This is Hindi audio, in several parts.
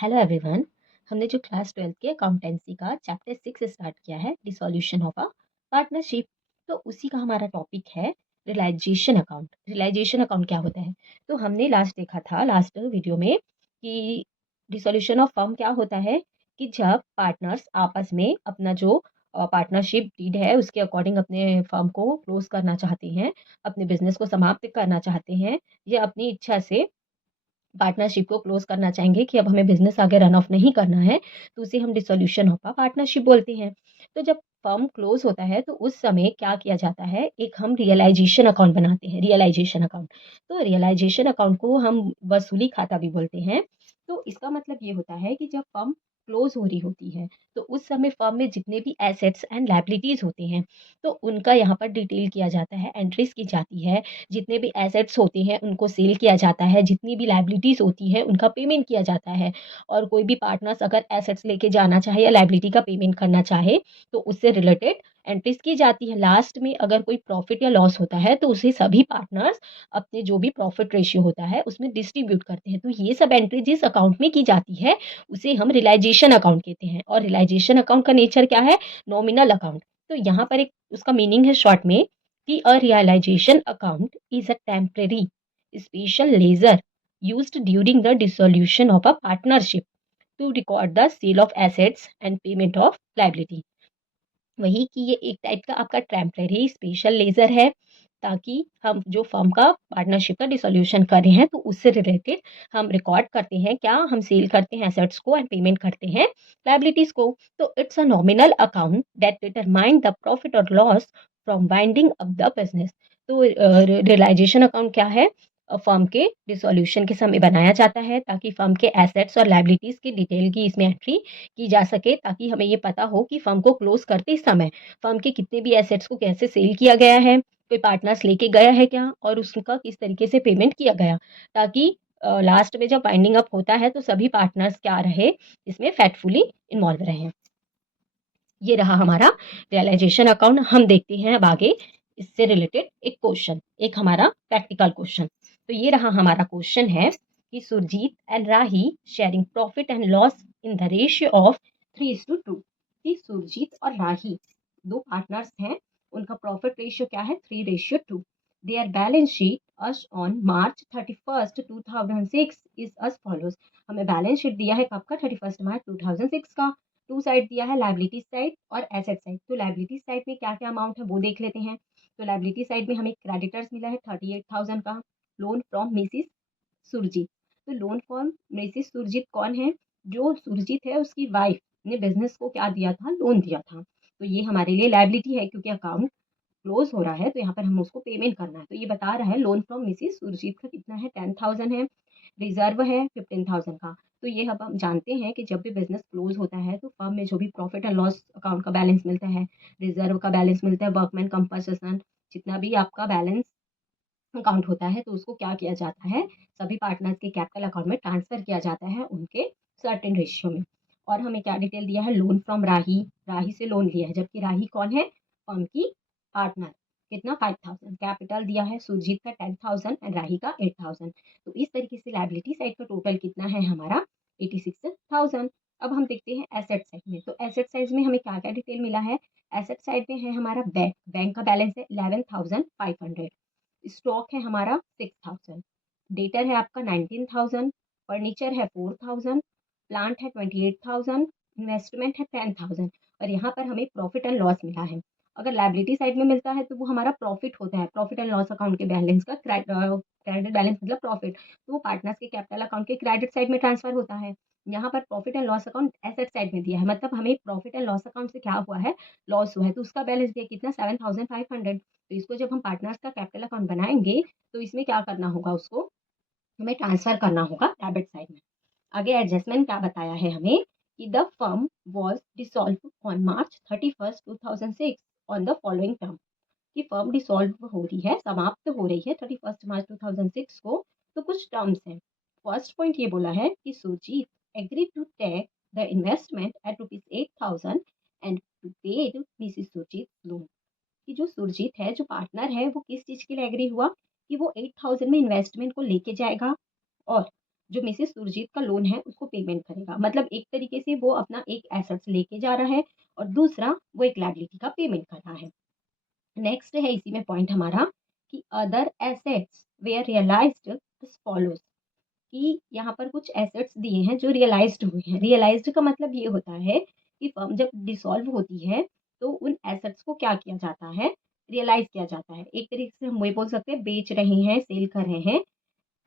Hello everyone. हमने जो क्लास 12th के अकाउंटेंसी का चैप्टर 6 स्टार्ट किया है, डिसोल्यूशन ऑफ अ पार्टनरशिप। तो उसी का हमारा टॉपिक है रियलाइजेशन अकाउंट। रियलाइजेशन अकाउंट क्या होता है? तो हमने लास्ट देखा था लास्ट वीडियो में कि डिसोल्यूशन ऑफ फर्म क्या होता है कि जब पार्टनर्स आपस में अपना जो पार्टनरशिप डीड है उसके अकॉर्डिंग अपने फर्म को क्लोज करना चाहते हैं, अपने बिजनेस को समाप्त करना चाहते हैं, या अपनी इच्छा से पार्टनरशिप को क्लोज़ करना चाहेंगे कि अब हमें बिज़नेस आगे रन ऑफ नहीं करना है, तो उसे हम डिसोल्यूशन ऑफ अ पार्टनरशिप बोलते हैं। तो जब फर्म क्लोज़ होता है, तो उस समय क्या किया जाता है, एक हम रियलाइज़ेशन अकाउंट बनाते हैं, रियलाइज़ेशन अकाउंट। तो रियलाइज़ेशन अकाउंट को हम वसूली खाता भी बोलते हैं। तो इसका मतलब ये होता है कि जब फर्म क्लोज़ हो रही होती है, तो उस समय फर्म में जितने भी एसेट्स एंड लायबिलिटीज़ होते हैं, तो उनका यहाँ पर डिटेल किया जाता है, एंट्रीज़ की जाती है। जितने भी एसेट्स होते हैं उनको सेल किया जाता है, जितनी भी लायबिलिटीज़ होती है उनका पेमेंट किया जाता है, और कोई भी पार्टनर्स अगर एसेट्स लेके जाना चाहे या लायबिलिटी का पेमेंट करना चाहे तो उससे रिलेटेड एंट्रीज़ की जाती है। लास्ट में अगर कोई प्रॉफ़िट या लॉस होता है तो उसे सभी पार्टनर्स अपने जो भी प्रॉफ़िट रेशियो होता है उसमें डिस्ट्रीब्यूट करते हैं। तो ये सब एंट्री जिस अकाउंट में की जाती है उसे हम रियलाइज़ेशन अकाउंट कहते हैं, और रियलाइज़ेशन अकाउंट का नेचर क्या है? Nominal account. तो यहाँ पर एक उसका मीनिंग है शॉर्ट में कि a realization account is a temporary special ledger used during the dissolution of a partnership to record the sale of assets and payment of liability। वही कि ये एक टाइप का आपका टेम्परेरी स्पेशल लेजर है, ताकि हम जो फर्म का पार्टनरशिप का डिसोल्यूशन कर रहे हैं तो उससे रिलेटेड हम रिकॉर्ड करते हैं, क्या हम सेल करते हैं एसेट्स को एंड पेमेंट करते हैं लायबिलिटीज को। तो it's a nominal account that determine the profit और loss from winding up the business. तो रियलाइजेशन अकाउंट क्या है? फर्म के डिसोल्यूशन के समय बनाया जाता है, ताकि फर्म के एसेट्स और लायबिलिटीज की डिटेल की इसमें एंट्री की जा सके, ताकि हमें ये पता हो कि फर्म को क्लोज करते समय फर्म के कितने भी एसेट्स को कैसे सेल किया गया है, कोई पार्टनर्स लेके गया है क्या, और उसका किस तरीके से पेमेंट किया गया, ताकि लास्ट में जब वाइंडिंग अप होता है तो सभी पार्टनर्स क्या रहे, इसमें फैक्टफुली इन्वॉल्व रहे। ये रहा हमारा रियलाइजेशन अकाउंट। हम देखते हैं अब आगे इससे रिलेटेड एक क्वेश्चन, एक हमारा प्रैक्टिकल क्वेश्चन। तो ये रहा हमारा क्वेश्चन है कि Surjit and Rahi sharing profit and loss in the ratio of 3:2। कि सुरजीत और राही दो पार्टनर्स हैं, उनका प्रॉफिट रेशियो क्या है? 3:2। Their balance sheet us on March 31 2006 is us follows. हमें बैलेंस शीट दिया है कब का? 31 मार्च 2006 का। टू साइड दिया है, लाइबिलिटी साइड और एसेट साइड। तो लाइबिलिटी साइड में क्या क्या अमाउंट है वो देख लेते हैं। तो लाइबिलिटी साइड में हमें क्रेडिटर्स मिला है 38,000 का, लोन फ्रॉम मिसिस सुरजीत। तो लोन फ्रॉम मिसिस सुरजीत कौन है? जो सुरजीत है उसकी वाइफ ने बिजनेस को क्या दिया था? लोन दिया था। तो ये हमारे लिए लाइबिलिटी है, क्योंकि अकाउंट क्लोज हो रहा है तो यहाँ पर हम उसको पेमेंट करना है। तो ये बता रहा है लोन फ्रॉम मिसिस सुरजीत का कितना है? 10,000 है। रिजर्व है 15,000 का। तो ये अब हम जानते हैं कि जब भी बिजनेस क्लोज होता है तो फर्म में जो भी प्रॉफिट एंड लॉस अकाउंट का बैलेंस मिलता है, रिजर्व का बैलेंस मिलता है, वर्कमैन कंपनसेशन, जितना भी आपका बैलेंस अकाउंट होता है तो उसको क्या किया जाता है? सभी पार्टनर्स के कैपिटल अकाउंट में ट्रांसफर किया जाता है उनके सर्टेन रेशियो में। और हमें क्या डिटेल दिया है? लोन फ्रॉम राही, राही से लोन लिया है, जबकि राही कौन है? फर्म की पार्टनर। कितना? 5,000। कैपिटल दिया है सुरजीत का 10,000 एंड राही का 8,000। तो इस तरीके से लाइबिलिटी साइड का टोटल कितना है हमारा? 86,000। अब हम देखते हैं एसेट साइड में। तो एसेट साइड में हमें क्या क्या डिटेल मिला है? एसेट साइड में है हमारा बैंक, बैंक का बैलेंस है 11,500। स्टॉक है हमारा 6,000। डेटर है आपका 19,000। फर्नीचर है 4,000। प्लांट है 28,000। इन्वेस्टमेंट है 10,000। और यहाँ पर हमें प्रॉफिट एंड लॉस मिला है। अगर लाइबिलिटी साइड में मिलता है तो वो हमारा प्रॉफिट होता है, प्रॉफिट एंड लॉस अकाउंट के बैलेंस का क्रेडिट बैलेंस मतलब प्रॉफिट, तो वो पार्टनर्स के कैपिटल अकाउंट के क्रेडिट साइड में ट्रांसफर होता है। यहाँ पर profit and loss account asset side में दिया है, मतलब हमें प्रॉफिट एंड लॉस अकाउंट से क्या हुआ है? लॉस हुआ है, तो उसका बैलेंस दिया कितना? 7,500। तो इसको जब हम पार्टनर्स का कैपिटल अकाउंट बनाएंगे तो इसमें क्या करना होगा? उसको हमें ट्रांसफर करना होगा डेबिट साइड में। आगे एडजस्टमेंट क्या बताया है हमें कि the firm was dissolve on March 31 2006 on the following term. कि फर्म डिसॉल्व हो रही है, समाप्त हो रही है 31 मार्च 2006 को। तो कुछ टर्म्स हैं। फर्स्ट पॉइंट ये बोला है कि Surjit agree to take the investment at ₹8,000 and paid Mrs Surjit loan. कि जो सुरजीत है, जो पार्टनर है, वो किस चीज़ के लिए एग्री हुआ? कि वो 8,000 में इन्वेस्टमेंट को लेके जाएगा, और जो मिसेस सुरजीत का लोन है उसको पेमेंट करेगा। मतलब एक तरीके से वो अपना एक एसेट्स लेके जा रहा है और दूसरा वो एक लायबिलिटी का पेमेंट कर रहा है। नेक्स्ट है इसी में पॉइंट हमारा कि other assets were realised follows, कि यहाँ पर कुछ एसेट्स दिए हैं जो रियलाइज्ड हुए हैं। रियलाइज्ड का मतलब ये होता है कि फर्म जब डिसॉल्व होती है तो उन एसेट्स को क्या किया जाता है, रियलाइज किया जाता है। एक तरीके से हम वही बोल सकते हैं बेच रहे हैं, सेल कर रहे हैं,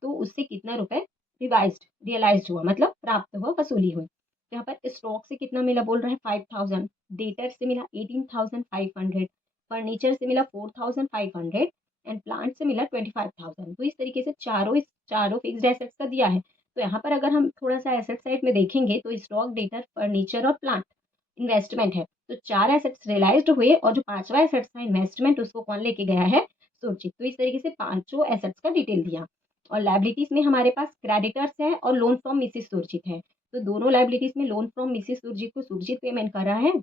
तो उससे कितना रुपए रियलाइज्ड हुआ, मतलब प्राप्त हुआ, वसूली हुई। तो यहाँ पर स्टॉक से कितना मिला बोल रहा है 5000, डेटर से मिला 18500, फर्नीचर से मिला 4500 एंड प्लांट से मिला 25000। तो इस तरीके से चारों फिक्स्ड एसेट्स का दिया है। तो यहाँ पर अगर हम थोड़ा सा एसेट साइड में देखेंगे तो स्टॉक, डेटर, फर्नीचर और प्लांट इन्वेस्टमेंट है। तो 4 एसेट्स रियलाइज्ड हुए और जो 5वां एसेट्स था इन्वेस्टमेंट, उसको कौन लेके गया है, सुरजीत। तो इस तरीके से पांचों एसेट्स का डिटेल दिया। और लायबिलिटीज में हमारे पास क्रेडिटर्स है और लोन फ्रॉम मिसेस सुरजीत है। तो दोनों लायबिलिटीज में लोन फ्रॉम मिसेस सुरजीत को सुरजीत पेमेंट कर रहा है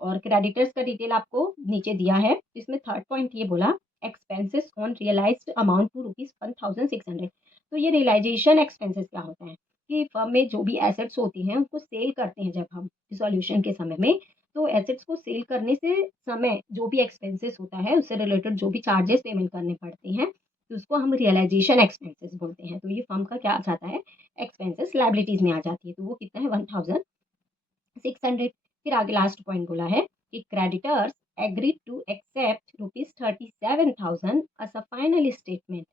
और क्रेडिटर्स का डिटेल आपको नीचे दिया है। इसमें थर्ड पॉइंट ये बोला expenses on realised amount to ₹1600। तो ये रियलाइजेशन एक्सपेंसेस क्या होता है कि फर्म में जो भी एसेट्स होती हैं उसको सेल करते हैं जब हम डिसोल्यूशन के समय में, तो एसेट्स को सेल करने से समय जो भी एक्सपेंसेस होता है उससे रिलेटेड जो भी चार्जेस पेमेंट करने पड़ते हैं, तो उसको हम रियलाइजेशन एक्सपेंसेस बोलते हैं। तो ये फर्म का क्या आ जाता है, एक्सपेंसेस लायबिलिटीज में आ जाती है। तो वो कितना है 1600। फिर आगे लास्ट पॉइंट बोला है कि creditors agree to accept ₹37,000 as a final settlement,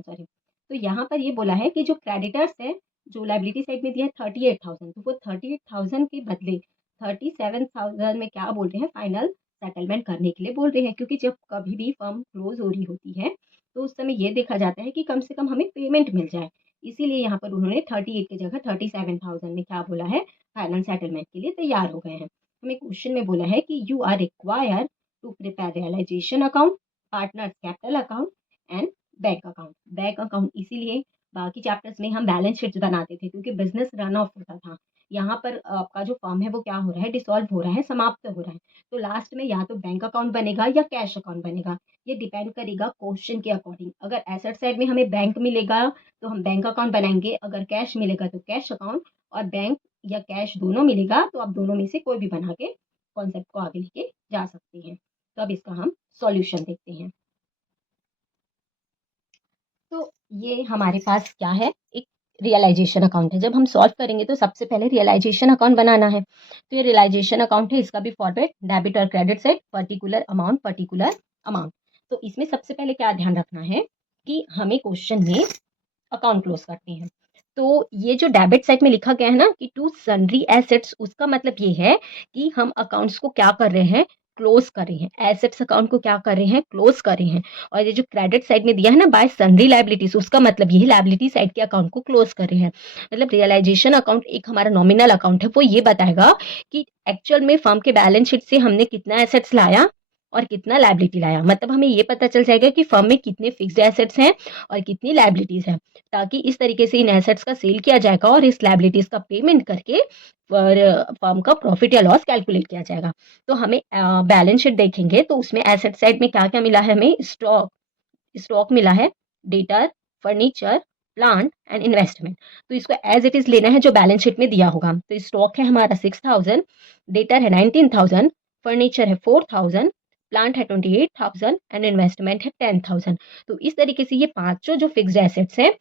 sorry. तो यहाँ पर ये बोला है कि जो क्रेडिटर्स है, जो लाइबिलिटी साइड में दिया है 38,000, तो वो 38,000 के बदले 37,000 में क्या बोल रहे हैं, फाइनल सेटलमेंट करने के लिए बोल रहे हैं। क्योंकि जब कभी भी फर्म क्लोज हो रही होती है तो उस समय ये देखा जाता है कि कम से कम हमें पेमेंट मिल जाए। इसीलिए यहाँ पर उन्होंने 38 की जगह 37,000 में क्या बोला है, फाइनल सेटलमेंट के लिए तैयार हो गए हैं। हमें क्वेश्चन में बोला है कि you are require to prepare realisation account, partners capital account and bank account इसीलिए बाकी चैप्टर्स में हम बैलेंस शीट्स बनाते थे क्योंकि बिजनेस रन ऑफ होता था। यहाँ पर आपका जो फर्म है वो क्या हो रहा है, डिसॉल्व हो रहा है, समाप्त हो रहा है। तो लास्ट में या तो बैंक अकाउंट बनेगा या कैश अकाउंट बनेगा। ये डिपेंड करेगा क्वेश्चन के अकॉर्डिंग। अगर एसेट साइड में हमें बैंक मिलेगा तो हम बैंक अकाउंट बनाएंगे, अगर कैश मिलेगा तो कैश अकाउंट, और बैंक या कैश दोनों मिलेगा तो आप दोनों में से कोई भी बना के कॉन्सेप्ट को आगे लेके जा सकते हैं। तो अब इसका हम सॉल्यूशन देखते हैं। तो ये हमारे पास क्या है, एक रियलाइजेशन अकाउंट है। जब हम सॉल्व करेंगे तो सबसे पहले रियलाइजेशन अकाउंट बनाना है। तो ये रियलाइजेशन अकाउंट है, इसका भी फॉर्मेट डेबिट और क्रेडिट साइड, पर्टिकुलर अमाउंट। तो इसमें सबसे पहले क्या ध्यान रखना है कि हमें क्वेश्चन में अकाउंट क्लोज करते हैं। तो ये जो डेबिट साइड में लिखा गया है ना कि टू सन्ड्री एसेट्स, उसका मतलब ये है कि हम अकाउंट्स को क्या कर रहे हैं, क्लोज कर रहे हैं। एसेट्स अकाउंट को क्या कर रहे हैं, क्लोज कर रहे हैं। और ये जो क्रेडिट साइड में दिया है ना बाय सन्ड्री लायबिलिटीज, उसका मतलब ये लायबिलिटी साइड के अकाउंट को क्लोज कर रहे हैं। मतलब रियलाइजेशन अकाउंट एक हमारा नॉमिनल अकाउंट है, वो ये बताएगा कि एक्चुअल में फर्म के बैलेंस शीट से हमने कितना एसेट्स लाया और कितना लायबिलिटी लाया। मतलब हमें ये पता चल जाएगा कि फर्म में कितने फिक्स्ड एसेट्स हैं और कितनी लायबिलिटीज हैं, ताकि इस तरीके से इन एसेट्स का सेल किया जाएगा और इस लायबिलिटीज का पेमेंट करके फर्म का प्रॉफिट या लॉस कैलकुलेट किया जाएगा। तो हमें बैलेंस शीट देखेंगे तो उसमें एसेट साइड में क्या क्या मिला है, हमें स्टॉक मिला है, debtor, furniture, plant and investment. तो इसको एज इट इज लेना है जो बैलेंस शीट में दिया होगा। तो स्टॉक है हमारा 6000, डेटर है 19000, फर्नीचर है 4000, प्लांट है 28000 एंड इन्वेस्टमेंट है 10000। तो इस तरीके से ये पांचों जो फिक्स्ड एसेट्स हैं,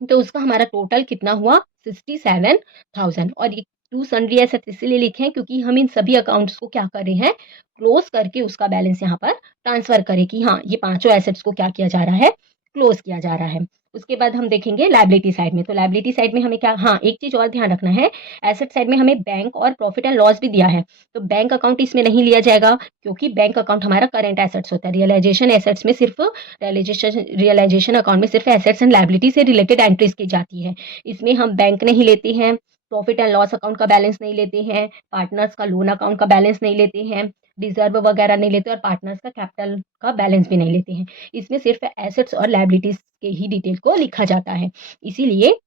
तो उसका हमारा टोटल कितना हुआ 67,000। और ये टू सन्ड्री एसेट्स इसीलिए लिखे हैं क्योंकि हम इन सभी अकाउंट्स को क्या कर रहे हैं, क्लोज करके उसका बैलेंस यहाँ पर ट्रांसफर करें कि हाँ ये पांचों एसेट्स को क्या किया जा रहा है, क्लोज किया जा रहा है। उसके बाद हम देखेंगे लायबिलिटी साइड में। तो लायबिलिटी साइड में हमें क्या, हाँ एक चीज और ध्यान रखना है, एसेट साइड में हमें बैंक और प्रॉफिट एंड लॉस भी दिया है। तो बैंक अकाउंट इसमें नहीं लिया जाएगा क्योंकि बैंक अकाउंट हमारा करंट एसेट्स होता है। रियलाइजेशन एसेट्स में सिर्फ रियलाइजेशन अकाउंट में सिर्फ एसेट्स एंड लायबिलिटी से रिलेटेड एंट्रीज की जाती है। इसमें हम बैंक नहीं लेते हैं, प्रॉफिट एंड लॉस अकाउंट का बैलेंस नहीं लेते हैं, पार्टनर्स का लोन अकाउंट का बैलेंस नहीं लेते हैं, रिजर्व वगैरह नहीं लेते और पार्टनर्स का कैपिटल का बैलेंस भी नहीं लेते हैं। इसमें सिर्फ एसेट्स और लायबिलिटीज के ही डिटेल को लिखा जाता है। इसीलिए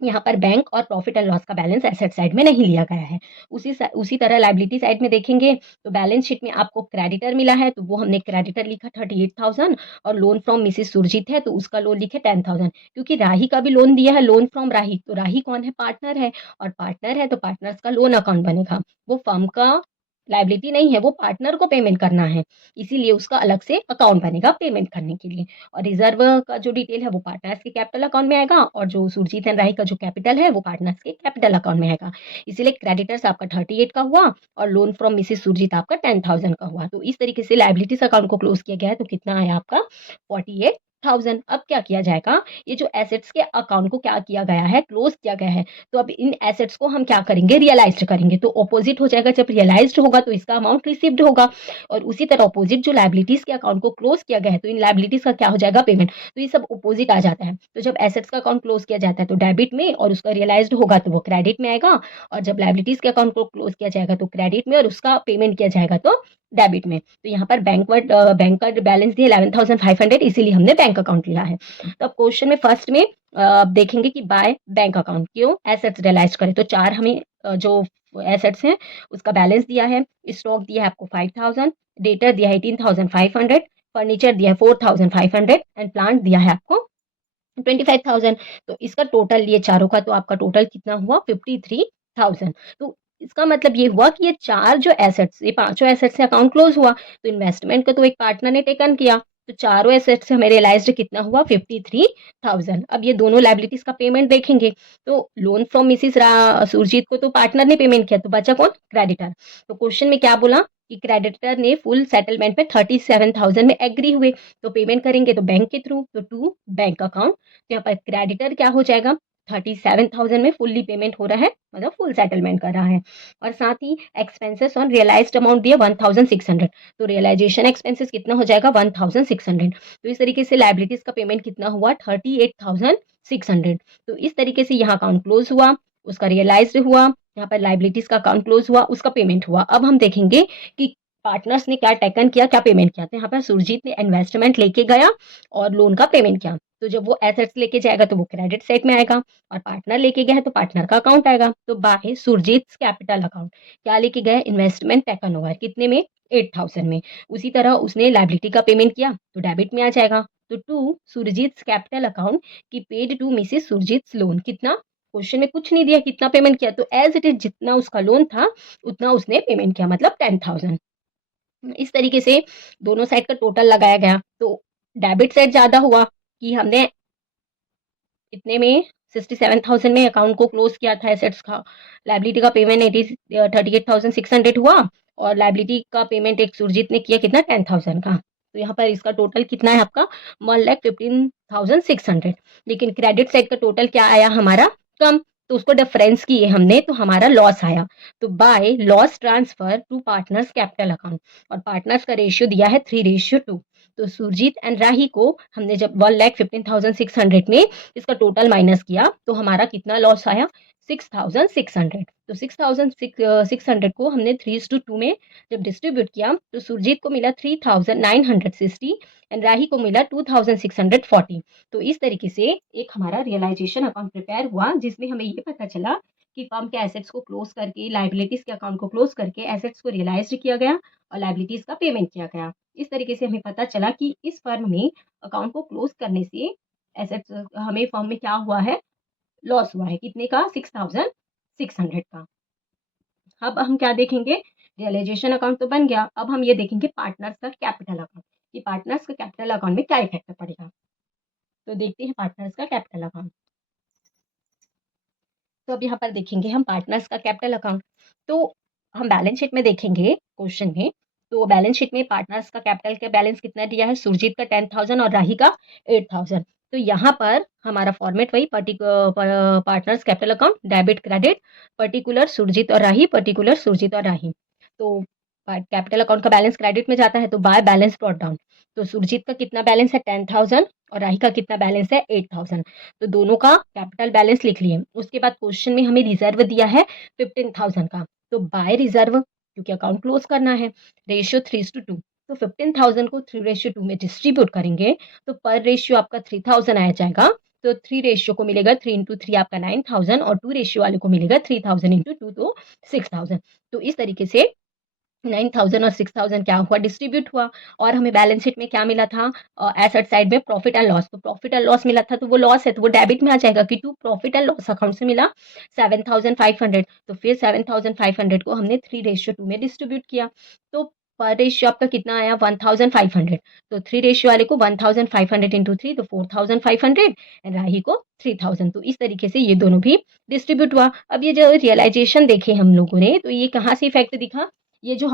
यहाँ पर बैंक और प्रॉफिट एंड लॉस का बैलेंस एसेट साइड में नहीं लिया गया है। उसी तरह लायबिलिटी साइड में देखेंगे तो बैलेंस शीट में आपको क्रेडिटर मिला है, तो वो हमने क्रेडिटर लिखा 38,000 और लोन फ्रॉम मिसेस सुरजीत है तो उसका लोन लिखे 10,000, क्योंकि राही का भी लोन दिया है, लोन फ्रॉम राही, तो राही कौन है? पार्टनर है, और पार्टनर है तो पार्टनर्स का लोन अकाउंट बनेगा। वो फर्म का लायबिलिटी नहीं है, वो पार्टनर को पेमेंट करना है, इसीलिए उसका अलग से अकाउंट बनेगा पेमेंट करने के लिए। और रिजर्व का जो डिटेल है वो पार्टनर्स के कैपिटल अकाउंट में आएगा, और जो सुरजीत एंड राही का जो कैपिटल है वो पार्टनर्स के कैपिटल अकाउंट में आएगा। इसीलिए क्रेडिटर्स आपका 38 का हुआ और लोन फ्रॉम मिसेस सुरजीत आपका 10,000 का हुआ। तो इस तरीके से लायबिलिटीज अकाउंट को क्लोज किया गया है, तो कितना आया आपका? 48,000। अब क्या किया जाएगा? ये जो एसेट्स के अकाउंट को क्या किया गया है? क्लोज किया गया है। तो अब इन एसेट्स को हम क्या करेंगे? रियलाइज्ड करेंगे। तो ऑपोजिट हो जाएगा, जब रियलाइज्ड होगा तो इसका अमाउंट रिसीव्ड होगा, और उसी तरह ऑपोजिट जो लायबिलिटीज के अकाउंट को क्लोज किया गया है तो इन लायबिलिटीज का क्या हो जाएगा? पेमेंट। तो ये सब ऑपोजिट आ जाता है। तो जब एसेट्स का अकाउंट क्लोज किया जाता है तो डेबिट में, और उसका रियलाइज्ड होगा तो वो क्रेडिट में आएगा, और जब लायबिलिटीज के अकाउंट को क्लोज किया जाएगा तो क्रेडिट में, और उसका पेमेंट किया जाएगा तो डेबिट में। तो यहाँ पर बैंक का बैलेंस दिया 11,500, इसीलिए हमने बैंक अकाउंट लिया है। तो अब क्वेश्चन में फर्स्ट में देखेंगे कि बाय बैंक अकाउंट क्यों एसेट्स रियलाइज करें, तो चार हमें जो एसेट्स हैं उसका बैलेंस दिया है। स्टॉक दिया है आपको 5,000, डेटर दिया है 18,500, फर्नीचर दिया है 4,500 एंड प्लांट दिया है आपको 25,000। तो इसका टोटल लिए चारों का, तो आपका टोटल कितना हुआ? 53,000। तो इसका मतलब ये हुआ कि ये चार जो एसेट्स, ये पांचों एसेट्स से अकाउंट क्लोज हुआ, तो इन्वेस्टमेंट का तो एक पार्टनर ने टेकन किया, तो चारों एसेट्स से हमें रियलाइज्ड कितना हुआ? 53,000। अब ये दोनों लायबिलिटीज का पेमेंट देखेंगे, तो लोन फ्रॉम मिसिस सुरजीत को तो पार्टनर ने पेमेंट किया, तो बचा कौन? क्रेडिटर। तो क्वेश्चन में क्या बोला कि क्रेडिटर ने फुल सेटलमेंट में 37,000 में एग्री हुए, तो पेमेंट करेंगे तो बैंक के थ्रू, तो टू बैंक अकाउंट। तो यहाँ पर क्रेडिटर क्या हो जाएगा? 37,000 में फुल्ली पेमेंट हो रहा है, मतलब फुल सेटलमेंट कर रहा है। और साथ ही एक्सपेंसेस ऑन रियलाइज्ड अमाउंट दिया 1,600, तो रियलाइजेशन एक्सपेंसेस कितना हो जाएगा? 1,600। तो इस तरीके से लायबिलिटीज का पेमेंट कितना हुआ? 38,600। तो इस तरीके से यहाँ अकाउंट क्लोज हुआ, उसका रियलाइज्ड हुआ, यहाँ पर लायबिलिटीज का अकाउंट क्लोज हुआ, उसका पेमेंट हुआ। अब हम देखेंगे कि पार्टनर्स ने क्या टेकन किया, क्या पेमेंट किया। तो यहाँ पर सुरजीत ने इन्वेस्टमेंट लेके गया और लोन का पेमेंट किया, तो जब वो एसेट्स लेके जाएगा तो वो क्रेडिट साइड में आएगा, और पार्टनर लेके गया है तो पार्टनर का अकाउंट आएगा। तो बाय सुरजीत कैपिटल अकाउंट क्या लेके गए? इन्वेस्टमेंट टेकन ओवर, कितने में? 8,000 में। उसी तरह उसने लायबिलिटी का पेमेंट किया तो डेबिट में आ जाएगा। तो टू सुरजीत कैपिटल अकाउंट की paid to Mrs Surjit loan, कितना? क्वेश्चन में कुछ नहीं दिया कितना पेमेंट किया, तो एज इट इज जितना उसका लोन था उतना उसने पेमेंट किया, मतलब 10,000। इस तरीके से दोनों साइड का टोटल लगाया गया, तो डेबिट साइड ज़्यादा हुआ कि हमने इतने में 67,000 में अकाउंट को क्लोज किया था एसेट्स का। लायबिलिटी का पेमेंट 38,600 हुआ, और लायबिलिटी का पेमेंट एक सुरजीत ने किया कितना? 10,000 का। तो यहाँ पर इसका टोटल कितना है आपका? 1,15,600। लेकिन क्रेडिट साइड का टोटल क्या आया हमारा? कम, तो उसको डिफरेंस किए हमने तो हमारा लॉस आया। तो by loss transfer to partners capital account, और पार्टनर्स का रेशियो दिया है 3:2। तो सुरजीत एंड राही को हमने जब 1,15,600 में इसका टोटल माइनस किया तो हमारा कितना लॉस आया? 6,600। तो 6,600 को हमने 3:2 में जब डिस्ट्रीब्यूट किया तो सुरजीत को मिला 3,960 एंड राही को मिला 2,640। तो इस तरीके से एक हमारा रियलाइजेशन अकाउंट प्रिपेयर हुआ, जिसमें हमें ये पता चला कि फर्म के एसेट्स को क्लोज करके, लायबिलिटीज के अकाउंट को क्लोज करके एसेट्स को रियलाइज किया गया और लायबिलिटीज का पेमेंट किया गया। इस तरीके से हमें पता चला कि इस फर्म में अकाउंट को क्लोज करने से एसेट्स हमें फर्म में क्या हुआ है? लॉस हुआ है, कितने का? 6,600 का। अब हम क्या देखेंगे? रियलाइजेशन अकाउंट तो बन गया, अब हम ये देखेंगे पार्टनर्स का कैपिटल अकाउंट, कि पार्टनर्स का कैपिटल अकाउंट में क्या इफेक्ट पड़ेगा। तो देखते हैं पार्टनर्स का कैपिटल अकाउंट। तो अब यहाँ पर देखेंगे हम पार्टनर्स का कैपिटल अकाउंट। तो हम बैलेंस शीट में देखेंगे क्वेश्चन में, तो बैलेंस शीट में पार्टनर्स का कैपिटल का बैलेंस कितना दिया है? सुरजीत का 10,000 और राही का 8,000। तो यहाँ पर हमारा फॉर्मेट वही partners capital account, debit credit, particular Surjit और राही, पर्टिकुलर सुरजीत और राही। तो कैपिटल अकाउंट का बैलेंस क्रेडिट में जाता है तो बाय बैलेंस ब्रॉट डाउन। तो सुरजीत का कितना बैलेंस है? 10,000 और राही का कितना बैलेंस है? 8,000। तो दोनों का कैपिटल बैलेंस लिख लिए। उसके बाद क्वेश्चन में हमें रिजर्व दिया है 15,000 का, तो बाय रिजर्व, क्योंकि अकाउंट क्लोज करना है, रेशियो 3:2। तो 15,000 को 3:2 में डिस्ट्रीब्यूट करेंगे तो पर रेशियो आपका 3,000 आ जाएगा, तो 3 रेशियो को मिलेगा 3 इंटू 3 आपका 9000 और 2 रेशियो वाले को मिलेगा 3000 इंटू 2 तो 6000। तो इस तरीके से 9000 और 6000 क्या हुआ डिस्ट्रीब्यूट हुआ। और हमें बैलेंस शीट में क्या मिला था एसेट साइड में प्रॉफिट एंड लॉस। तो प्रॉफिट एंड लॉस मिला था तो वो लॉस है तो वो डेबिट में आ जाएगा कि to profit and loss account से मिला 7500। तो फिर 7500 को हमने 3:2 में डिस्ट्रीब्यूट किया। तो पर रेशियो आपका कितना आया 1500। तो 3 रेशियो वाले को 1500 इंटू 3 तो 4500 एंड राही को 3000। तो इस तरीके से ये दोनों भी डिस्ट्रीब्यूट हुआ। अब ये जो रियलाइजेशन देखे हम लोगों ने तो ये कहाँ से इफेक्ट दिखा, ये जो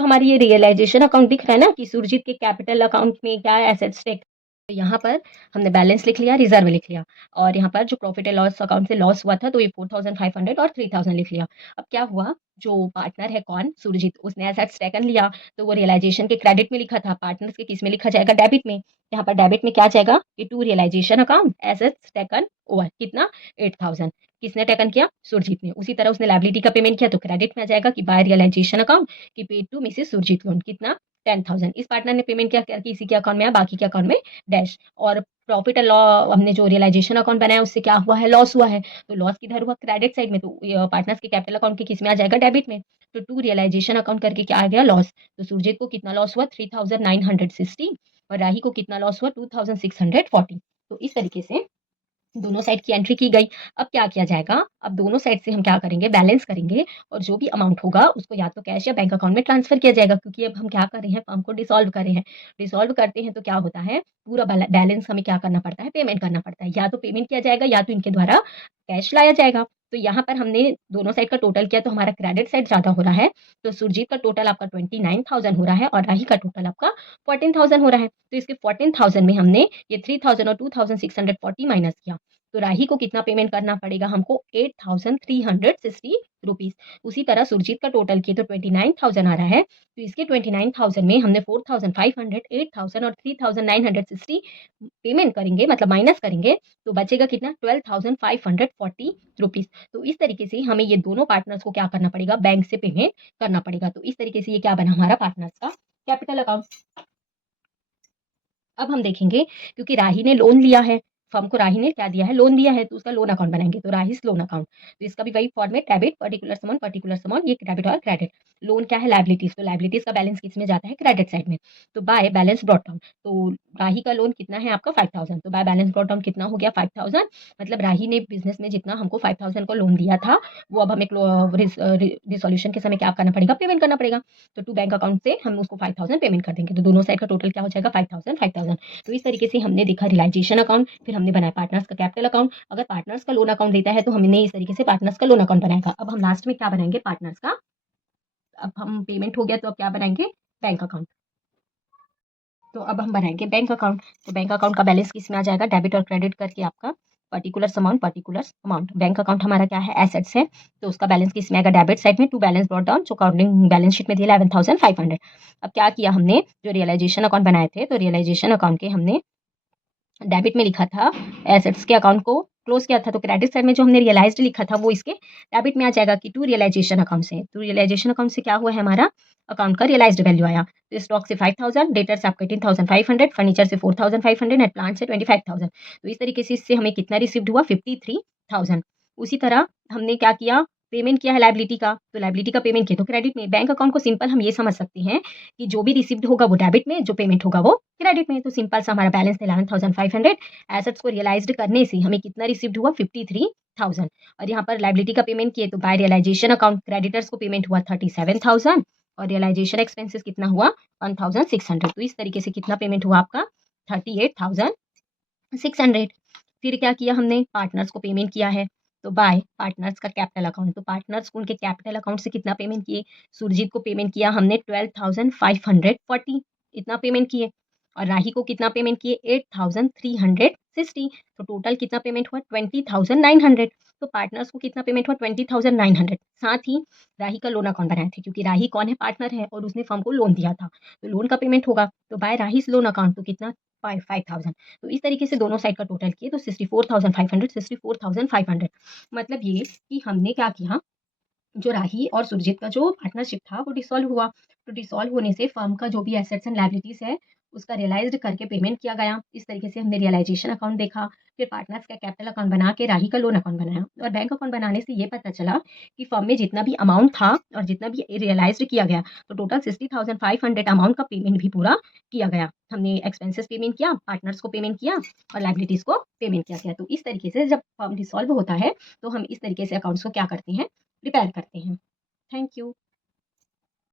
हमारी ये रियलाइजेशन अकाउंट दिख रहा है ना कि सुरजीत के कैपिटल अकाउंट में क्या एसेट्स टेक। तो यहाँ पर हमने बैलेंस लिख लिया, रिजर्व लिख लिया और यहाँ पर जो प्रॉफिट एंड लॉस अकाउंट से लॉस हुआ था तो ये 4500 और 3000 लिख लिया। अब क्या हुआ, जो पार्टनर है कौन सुरजीत, उसने एसेट्स टेकन लिया तो वो रियलाइजेशन के क्रेडिट में लिखा था, पार्टनर्स के किस में लिखा जाएगा डेबिट में। यहाँ पर डेबिट में क्या जाएगा कि to realisation account assets taken over कितना 8000। किसने टेकन किया सुरजीत ने। उसी तरह उसने लायबिलिटी का पेमेंट किया तो क्रेडिट में आ जाएगा कि बाय रियलाइजेशन अकाउंट की paid to Mrs Surjit loan कितना 10000। इस पार्टनर ने पेमेंट किया किसी के अकाउंट में या बाकी के अकाउंट में डैश। और प्रॉफिट एंड लॉ हमने जो रियलाइजेशन अकाउंट बनाया उससे क्या हुआ है लॉस हुआ है। तो लॉस किधर हुआ क्रेडिट साइड में, तो पार्टनर्स के कैपिटल अकाउंट के किस में आ जाएगा डेबिट में। तो टू रियलाइजेशन अकाउंट करके क्या आ गया लॉस। तो सुरजीत को कितना लॉस हुआ 3960 और राही को कितना लॉस हुआ 2640। तो इस तरीके से दोनों साइड की एंट्री की गई। अब क्या किया जाएगा, अब दोनों साइड से हम क्या करेंगे बैलेंस करेंगे और जो भी अमाउंट होगा उसको या तो कैश या बैंक अकाउंट में ट्रांसफर किया जाएगा। क्योंकि अब हम क्या कर रहे हैं फर्म को डिसॉल्व कर रहे हैं। डिसॉल्व करते हैं तो क्या होता है पूरा बैलेंस हमें क्या करना पड़ता है पेमेंट करना पड़ता है। या तो पेमेंट किया जाएगा या तो इनके द्वारा कैश लाया जाएगा। तो यहाँ पर हमने दोनों साइड का टोटल किया तो हमारा क्रेडिट साइड ज्यादा हो रहा है। तो सुरजीत का टोटल आपका 29000 हो रहा है और राही का टोटल आपका 14000 हो रहा है। तो इसके 14000 में हमने ये 3000 और 2640 माइनस किया। तो राही को कितना पेमेंट करना पड़ेगा हमको 8360 रुपीज। उसी तरह सुरजीत का टोटल किए तो 29000 आ रहा है। तो इसके 29000 में हमने 4500 8000 और 3960 पेमेंट करेंगे मतलब माइनस करेंगे तो बचेगा कितना 12540 रुपीज। तो इस तरीके से हमें ये दोनों पार्टनर्स को क्या करना पड़ेगा बैंक से पेमेंट करना पड़ेगा। तो इस तरीके से ये क्या बना हमारा पार्टनर्स का कैपिटल अकाउंट। अब हम देखेंगे क्योंकि राही ने लोन लिया है, फर्म को राही ने क्या दिया है लोन दिया है तो उसका लोन अकाउंट बनाएंगे तो राहीस लोन अकाउंट। तो इसका भी वही फॉर्मेट डेबिट पर्टिकुलर समन ये डेबिट और क्रेडिट। लोन क्या है लायबिलिटीज, तो लायबिलिटीज का बैलेंस किस में जाता है क्रेडिट साइड में। तो बाय बैलेंस ब्रॉट डाउन तो राही का लोन कितना है आपका 5000 तो बाय बैलेंस ब्रॉट डाउन कितना हो गया 5000। मतलब राही ने बिजनेस में जितना हमको 5000 को लोन दिया था वो अब हमें रिसोल्यूशन के समय क्या करना पड़ेगा पेमेंट करना पड़ेगा। तो टू बैंक अकाउंट से हम उसको 5000 पेमेंट कर देंगे तो दोनों साइड का टोटल क्या हो जाएगा 5000। तो इस तरीके से हमने देखा रियलाइजेशन अकाउंट, फिर हमने बनाया पार्टनर्स का कैपिटल अकाउंट। अगर पार्टनर्स का लोन अकाउंट देता है तो हमने इस तरीके से पार्टनर्स का लोन अकाउंट बनाएगा। अब हम लास्ट में क्या बनाएंगे पार्टनर्स का, अब हम पेमेंट हो गया तो अब क्या बनाएंगे बैंक अकाउंट। तो अब हम बनाएंगे बैंक अकाउंट। तो बैंक अकाउंट का बैलेंस किस में आ जाएगा डेबिट और क्रेडिट करके आपका पर्टिकुलर अमाउंट। बैंक अकाउंट हमारा क्या है एसेट्स है तो उसका बैलेंस किस में आएगा डेबिट साइड में टू बैलेंस ब्रॉट डाउन जो अकाउंटिंग बैलेंस शीट में दिया 11500। अब क्या किया हमने जो रियलाइजेशन अकाउंट बनाए थे तो रियलाइजेशन अकाउंट के हमने डेबिट में लिखा था एसेट्स के अकाउंट को क्लोज किया था तो क्रेडिट साइड में जो हमने रियलाइज्ड लिखा था वो इसके डेबिट में आ जाएगा कि टू रियलाइजेशन अकाउंट से। तो रियलाइजेशन अकाउंट से क्या हुआ है हमारा अकाउंट का रियलाइज्ड वैल्यू आया। तो स्टॉक से 5000, डेटर से आपका 18500, फर्नीचर से 4500 एंड प्लांट से 25000। तो इस तरीके से इससे हमें कितना रिसीव्ड हुआ 53000। उसी तरह हमने क्या किया पेमेंट किया है लायबिलिटी का तो लायबिलिटी का पेमेंट किया तो क्रेडिट में। बैंक अकाउंट को सिंपल हम ये समझ सकते हैं कि जो भी रिसीव्ड होगा वो डेबिट में जो पेमेंट होगा वो क्रेडिट में। तो सिंपल सा हमारा बैलेंस 11500। एसेट्स को रियलाइज्ड करने से हमें कितना रिसीव्ड हुआ 53000। और यहाँ पर लायबिलिटी का पेमेंट किए तो बाय रियलाइजेशन अकाउंट क्रेडिटर्स को पेमेंट हुआ 37000 और रियलाइजेशन एक्सपेंसेस कितना हुआ 1600। तो इस तरीके से कितना पेमेंट हुआ आपका 38600। फिर क्या किया हमने पार्टनर्स को पेमेंट किया है तो बाय पार्टनर्स का कैपिटल अकाउंट। तो पार्टनर्स को उनके कैपिटल अकाउंट से कितना पेमेंट किए सुरजीत को पेमेंट किया हमने 12540 इतना पेमेंट किए और राही को कितना पेमेंट किए 8360। तो टोटल कितना पेमेंट हुआ 20900। तो पार्टनर्स को कितना पेमेंट हुआ 20900। साथ ही राही का लोन अकाउंट बनाए थे क्योंकि राही कौन है पार्टनर है और उसने फर्म को लोन दिया था तो लोन का पेमेंट होगा तो बाय राहीस लोन अकाउंट तो कितना 5000। तो इस तरीके से दोनों साइड का टोटल किए तो 64500 मतलब ये कि हमने क्या किया जो राही और सुरजीत का जो पार्टनरशिप था वो डिसॉल्व हुआ। तो डिसॉल्व होने से फर्म का जो भी एसेट्स एंड लायबिलिटीज है उसका रियलाइज़्ड करके पेमेंट किया गया। इस तरीके से हमने रियलाइज़ेशन अकाउंट देखा, फिर पार्टनर्स का कैपिटल अकाउंट बना के राही का लोन अकाउंट बनाया और बैंक अकाउंट बनाने से ये पता चला कि फर्म में जितना भी अमाउंट था और जितना भी रियलाइज़्ड किया गया, तो टोटल 60,500 अमाउंट का पेमेंट भी पूरा किया गया। हमने एक्सपेंसेस पेमेंट किया, पार्टनर्स को पेमेंट किया और लायबिलिटीज़ को पेमेंट किया गया। तो इस तरीके से जब फर्म डिसॉल्व होता है, तो हम इस तरीके से अकाउंट्स को क्या करते हैं, प्रिपेयर करते हैं। Thank you.